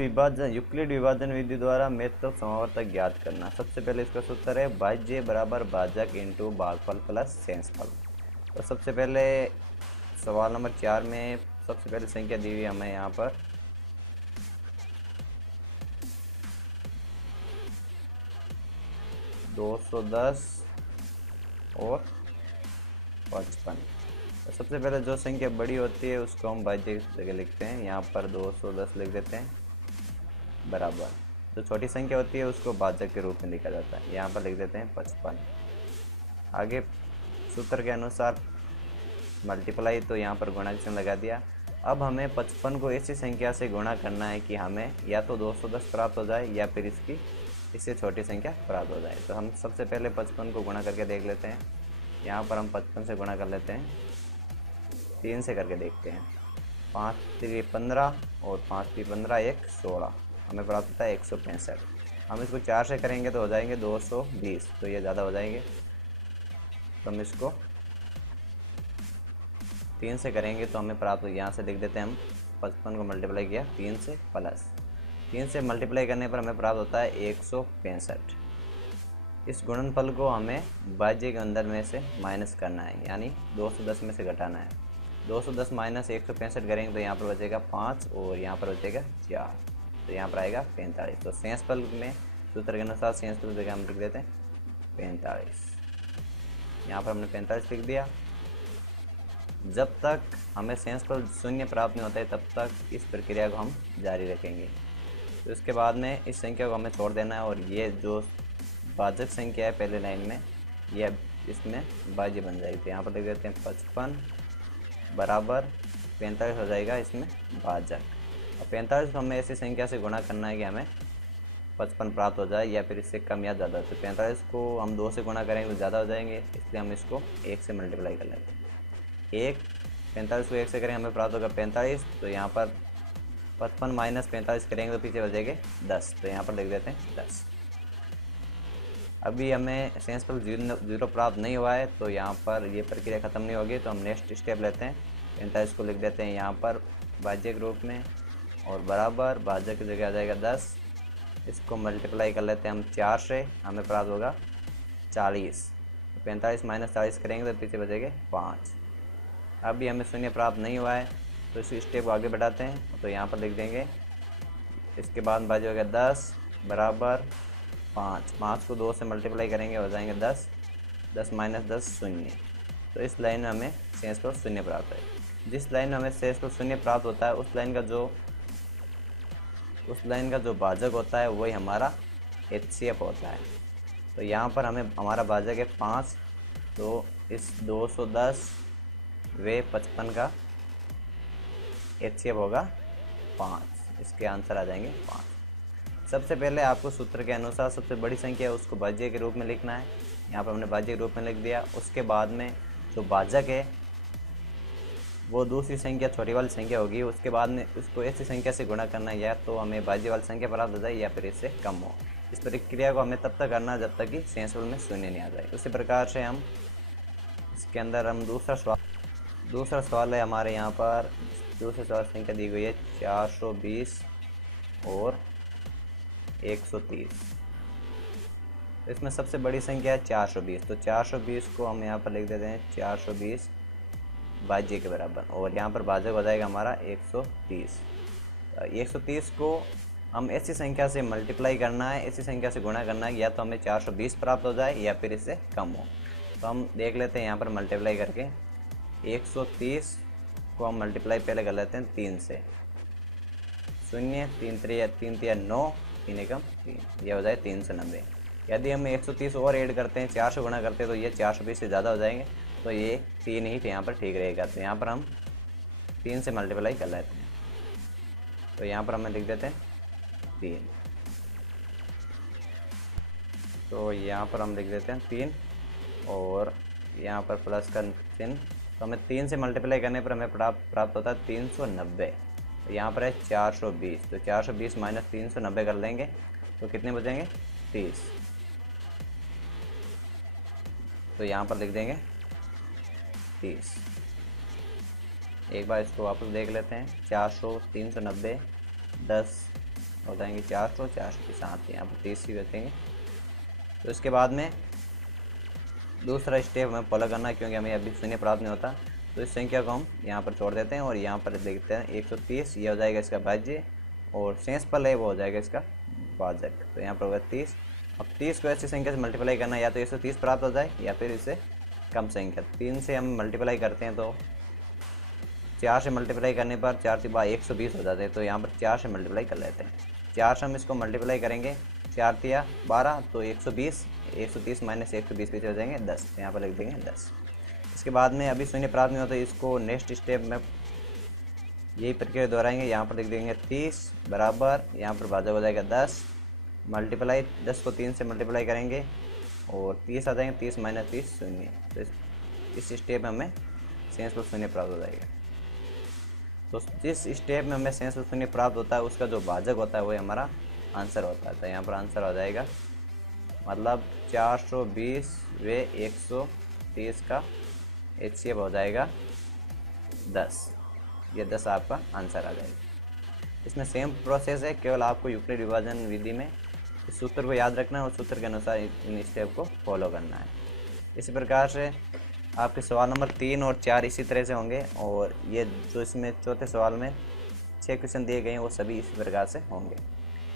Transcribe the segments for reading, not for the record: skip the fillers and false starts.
Euclid विभाजन विधि द्वारा method समावर्तक ज्ञात करना। सबसे पहले इसका सूत्र है भाज्य बराबर भाजक इंटू भागफल प्लस शेषफल। तो सबसे पहले सवाल नंबर 4 में सबसे पहले संख्या दी हुई हमें यहाँ पर 210 और 55। तो सबसे पहले जो संख्या बड़ी होती है उसको हम भाज्य की जगह लिखते हैं, यहाँ पर 210 लिख देते हैं, बराबर जो छोटी संख्या होती है उसको भाजक के रूप में लिखा जाता है, यहाँ पर लिख देते हैं 55। आगे सूत्र के अनुसार मल्टीप्लाई, तो यहाँ पर गुणा चिन्ह लगा दिया। अब हमें 55 को ऐसी संख्या से गुणा करना है कि हमें या तो 210 प्राप्त हो जाए या फिर इससे छोटी संख्या प्राप्त हो जाए। तो हम सबसे पहले 55 को गुणा करके देख लेते हैं। यहाँ पर हम 55 से गुणा कर लेते हैं, 3 से करके देखते हैं। 5 3 15 और 5 3 15 1 16, हमें प्राप्त होता है 165। हम इसको 4 से करेंगे तो हो जाएंगे 220, तो ये ज़्यादा हो जाएंगे। तो हम इसको 3 से करेंगे तो हमें प्राप्त, यहाँ से लिख देते हैं हम 55 को मल्टीप्लाई किया 3 से, प्लस 3 से मल्टीप्लाई करने पर हमें प्राप्त होता है 165। इस गुणनफल को हमें भाज्य के अंदर में से माइनस करना है, यानी 210 में से घटाना है। 210 माइनस 165 करेंगे तो यहाँ पर बचेगा 5 और यहाँ पर बचेगा 4, तो यहाँ पर आएगा 45। तो शेषफल में सूत्र के अनुसार शेषफल जगह हम लिख देते हैं 45। यहाँ पर हमने 45 लिख दिया। जब तक हमें शेषफल शून्य प्राप्त नहीं होता है तब तक इस प्रक्रिया को हम जारी रखेंगे। तो इसके बाद में इस संख्या को हमें छोड़ देना है और ये जो भाजक संख्या है पहले लाइन में, यह इसमें भाज्य बन जाएगी। तो यहाँ पर लिख देते हैं 55 बराबर 45 हो जाएगा इसमें भाजक। और 45 को हमें ऐसी संख्या से गुणा करना है कि हमें 55 प्राप्त हो जाए या फिर इससे कम या ज़्यादा। तो 45 को हम 2 से गुणा करेंगे तो ज़्यादा हो जाएंगे, इसलिए हम इसको 1 से मल्टीप्लाई कर लेते हैं। 45 को 1 से करेंगे हमें प्राप्त होगा 45। तो यहाँ पर 55 माइनस 45 करेंगे तो पीछे बचेंगे 10, तो यहाँ पर लिख देते हैं 10। अभी हमें शेषफल 0 प्राप्त नहीं हुआ है तो यहाँ पर ये प्रक्रिया ख़त्म नहीं होगी, तो हम नेक्स्ट स्टेप लेते हैं। 45 को लिख देते हैं यहाँ पर भाज्य के रूप में और बराबर भाज्य की जगह आ जाएगा 10। इसको मल्टीप्लाई कर लेते हैं हम 4 से, हमें प्राप्त होगा 40। तो 45 माइनस 40 करेंगे तो पीछे बचेंगे 5। अभी हमें शून्य प्राप्त नहीं हुआ है तो इस स्टेप को आगे बढ़ाते हैं। तो यहाँ पर लिख देंगे, इसके बाद भाज्य हो गया 10 बराबर 5। 5 को 2 से मल्टीप्लाई करेंगे हो जाएंगे 10। 10 माइनस 10 शून्य। तो इस लाइन में हमें शेषफल शून्य प्राप्त है। जिस लाइन में हमें शेषफल शून्य प्राप्त होता है उस लाइन का जो भाजक होता है वही हमारा HCF होता है। तो यहाँ पर हमें हमारा भाजक है 5, तो इस 210 वे 55 का HCF होगा 5। इसके आंसर आ जाएंगे 5। सबसे पहले आपको सूत्र के अनुसार सबसे बड़ी संख्या है उसको भाज्य के रूप में लिखना है। यहाँ पर हमने भाज्य के रूप में लिख दिया। उसके बाद में जो भाजक है वो दूसरी संख्या छोटी वाली संख्या होगी। उसके बाद में उसको ऐसी संख्या से गुणा करना है, या तो हमें भाज्य वाली संख्या प्राप्त हो जाए या फिर इससे कम हो। इस प्रक्रिया को हमें तब तक करना है जब तक कि शेषफल में शून्य नहीं आ जाए। उसी प्रकार से हम इसके अंदर हम दूसरा सवाल है हमारे यहाँ पर। दूसरे सवाल संख्या दी गई है 420 और 130। इसमें सबसे बड़ी संख्या है 420। तो 420 को हम यहाँ पर लिख देते हैं 420 भाज्य के बराबर, और यहाँ पर भाजक हो जाएगा हमारा 130। 130 को हम ऐसी संख्या से मल्टीप्लाई करना है, ऐसी संख्या से गुणा करना है, या तो हमें 420 प्राप्त हो जाए या फिर इससे कम हो। तो हम देख लेते हैं यहाँ पर मल्टीप्लाई करके 130 को हम मल्टीप्लाई पहले कर लेते हैं 3 से। 0 3 3 9 3 एकम 3, यह हो जाए 390। यदि हम 130 और ऐड करते हैं, 4 से गुणा करते हैं, तो ये 420 से ज़्यादा हो जाएंगे, तो ये 3 ही यहाँ पर ठीक रहेगा। तो यहाँ पर हम 3 से मल्टीप्लाई कर लेते हैं। तो यहाँ पर हमें लिख देते हैं 3। तो यहाँ पर हम लिख देते हैं 3 और यहाँ पर प्लस का चिन्ह। तो हमें 3 से मल्टीप्लाई करने पर हमें प्राप्त होता है 390। तो यहाँ पर है 420। तो 420 माइनस 390 कर लेंगे तो कितने बचेंगे 30। तो यहाँ पर लिख देंगे 30। एक बार इसको वापस देख लेते हैं। 400 390 10 हो जाएंगे 400, 430 आते हैं, यहाँ पर 30 ही बचेंगे। तो इसके बाद में दूसरा स्टेप हमें फॉलो करना है, क्योंकि हमें अभी शून्य प्राप्त नहीं होता। तो इस संख्या को हम यहाँ पर छोड़ देते हैं और यहाँ पर देखते हैं 130, ये हो जाएगा इसका भाज्य, और शेष पल है वो हो जाएगा इसका भाजक। तो यहाँ पर होगा 30। अब 30 को ऐसी संख्या से मल्टीप्लाई करना है, या तो 130 प्राप्त हो जाए या फिर इससे कम संख्या। 3 से हम मल्टीप्लाई करते हैं तो 4 से मल्टीप्लाई करने पर 4 से 120 हो जाते हैं। तो यहाँ पर 4 से मल्टीप्लाई कर लेते हैं। 4 से हम इसको मल्टीप्लाई करेंगे, 4 तिया 12, तो 120, 130 माइनस 120 पीछे हो जाएंगे 10। तो यहाँ पर लिख देंगे 10। इसके बाद में अभी शून्य प्राप्त नहीं होता, इसको नेक्स्ट स्टेप में यही प्रक्रिया दोहराएंगे। यहाँ पर लिख देंगे 30 बराबर, यहाँ पर भाजक हो जाएगा 10, मल्टीप्लाई 10 को 3 से मल्टीप्लाई करेंगे और 30 आ जाएंगे, 30 माइनस 30 शून्य। तो इस स्टेप में हमें शेष पर शून्य प्राप्त हो जाएगा। तो जिस स्टेप में हमें शेष पर शून्य प्राप्त होता है उसका जो भाजक होता है वही हमारा आंसर होता है। तो यहाँ पर आंसर हो जाएगा मतलब 420 वे 130 का HCF हो जाएगा 10। ये 10 आपका आंसर आ जाएगा। इसमें सेम प्रोसेस है, केवल आपको यूक्लिड विभाजन विधि में इस सूत्र को याद रखना है और सूत्र के अनुसार इन स्टेप को फॉलो करना है। इसी प्रकार से आपके सवाल नंबर 3 और 4 इसी तरह से होंगे, और ये जो इसमें चौथे सवाल में 6 क्वेश्चन दिए गए हैं वो सभी इसी प्रकार से होंगे।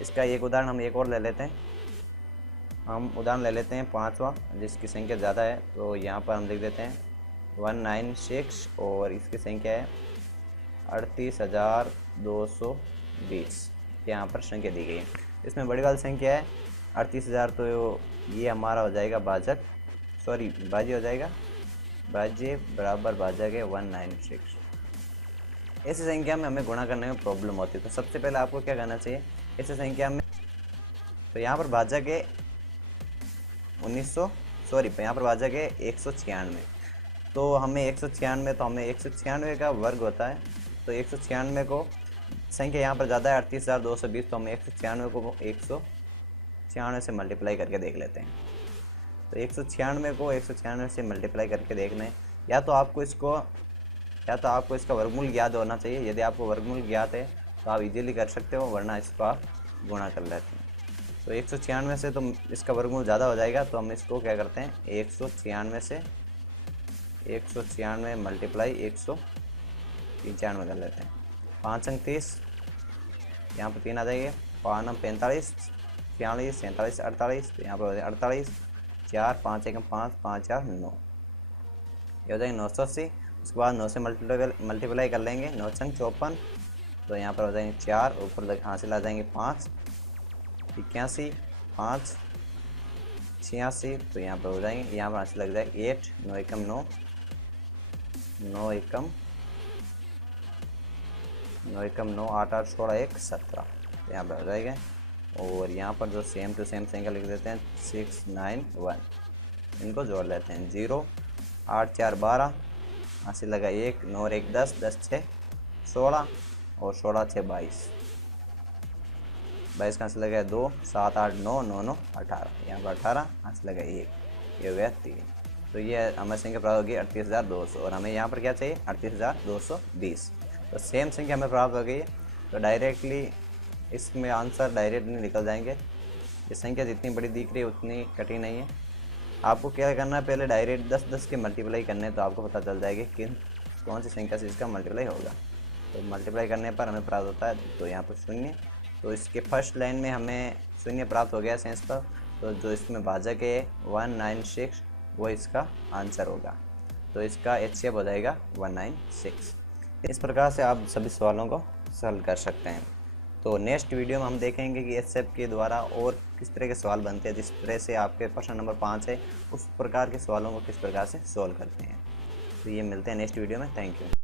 इसका एक उदाहरण हम एक और ले लेते हैं। हम उदाहरण ले लेते हैं 5वां, जिसकी संख्या ज़्यादा है। तो यहाँ पर हम लिख देते हैं 196 और इसकी संख्या है 38,220। यहाँ पर संख्या दी गई है। इसमें बड़ी वाली संख्या है 38,000, तो ये हमारा हो जाएगा भाजक, सॉरी भाज्य हो जाएगा, भाज्य बराबर भाजक है 196। ऐसी संख्या में हमें गुणा करने में प्रॉब्लम होती है। तो सबसे पहले आपको क्या करना चाहिए ऐसी संख्या में, तो यहाँ पर भाजक है यहाँ पर भाजक है 196। तो हमें 196, तो हमें 196 का वर्ग होता है। तो 196 को संख्या यहाँ पर ज़्यादा है 38,220, तो हम 196 को 196 से मल्टीप्लाई करके देख लेते हैं। तो 196 को 196 से मल्टीप्लाई करके देखना है। या तो आपको इसका वर्गमूल ज्ञात होना चाहिए। यदि आपको वर्गमूल ज्ञात है तो आप इजीली कर सकते हो, वरना इसको आप गुणा कर लेते हैं। तो 196 से तो इसका वर्गमूल ज़्यादा हो जाएगा, तो हम इसको क्या करते हैं 196 से 196 मल्टीप्लाई 195 कर लेते हैं। 5 अंक 30, यहाँ पर 3 आ जाएंगे, 5 अंक 45, 46, 47, 48। तो यहाँ पर हो जाए 48, 4, 5 1 5, 5 4 9, ये हो जाएंगे 980। उसके बाद 9 से मल्टीप्लाई कर लेंगे, 9 अंक 54। तो यहाँ पर हो जाएंगे 4, ऊपर हासिल आ जाएंगे 5, 81, 5, 86। तो यहाँ पर हो जाएंगे, यहाँ पर हासिल लग जाएगा 8, 9 एकम 9, 9 एकम 9, 8 8 16 1 17। तो यहाँ पर हो जाएगा। और यहाँ पर जो सेम टू सेम संख्या लिख देते हैं 691, इनको जोड़ लेते हैं। 0 8 4 12, हासिल लगा 1, 9 और 1 10, 10 6 16 और 16 6 22, 22 का हासिल लगा 2, 7 8 9, 9 9 18। यहाँ पर 18 हासिल लगा 1, ये हो गया 3। तो ये हमें संख्या प्राप्त होगी 38,200, और हमें यहाँ पर क्या चाहिए 38,220। तो सेम संख्या हमें प्राप्त हो गई है। तो डायरेक्टली इसमें आंसर डायरेक्टली निकल जाएंगे। ये संख्या जितनी बड़ी दिख रही है उतनी कठिन नहीं है। आपको क्या करना है, पहले डायरेक्ट 10 10 के मल्टीप्लाई करने, तो आपको पता चल जाएगा कि कौन सी संख्या से इसका मल्टीप्लाई होगा। तो मल्टीप्लाई करने पर हमें प्राप्त होता है, तो यहाँ पर 0। तो इसके फर्स्ट लाइन में हमें 0 प्राप्त हो गया शेष पर। तो जो इसमें भाजक है 196, वो इसका आंसर होगा। तो इसका HCF हो जाएगा 196। इस प्रकार से आप सभी सवालों को सॉल्व कर सकते हैं। तो नेक्स्ट वीडियो में हम देखेंगे कि HCF के द्वारा और किस तरह के सवाल बनते हैं। जिस तरह से आपके प्रश्न नंबर 5 है, उस प्रकार के सवालों को किस प्रकार से सॉल्व करते हैं। तो ये मिलते हैं नेक्स्ट वीडियो में। Thank you.